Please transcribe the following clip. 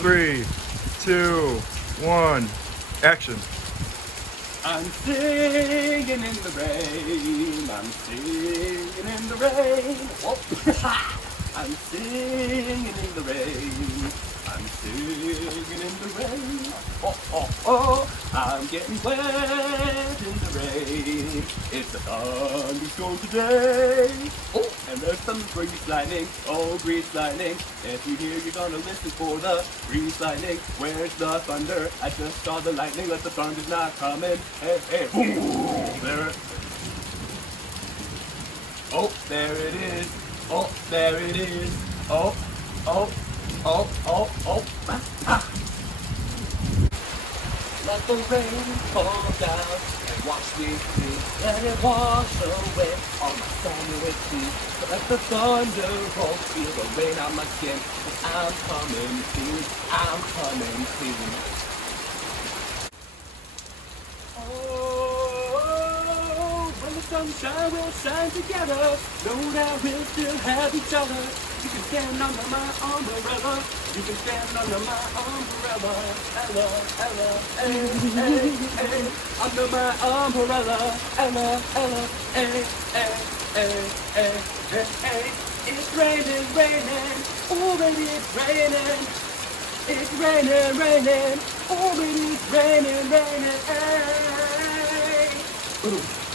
3, 2, 1, action. I'm singing in the rain. I'm singing in the rain. Whoa. I'm singing in the rain. I'm singing in the rain. Oh, oh, oh. I'm getting wet in the rain. It's a thunderstorm today. Oh, and there's some grease lightning. Oh, grease lightning. If you hear, you're gonna listen for the grease lightning. Where's the thunder? I just saw the lightning, but the thunder's not coming. Hey, hey, boom! There. Oh, there it is. Oh, there it is. Oh, oh, oh, oh, oh. Ah, ah. Let the rain fall down and wash me free. Let it wash away all my sorrow with me. Let the thunder roll, feel the rain on my skin. And I'm coming soon. I'm coming soon. When the sunshine will shine together, know that we'll still have each other. You can stand under my umbrella. You can stand under my umbrella. Ella, Ella, hey, hey, hey. Under my umbrella. Ella, Ella, hey, hey, hey, hey, hey, hey. It's raining, raining. Oh, baby, it's raining. It's raining, raining. Oh, baby, it's raining, raining. Hey. Ooh.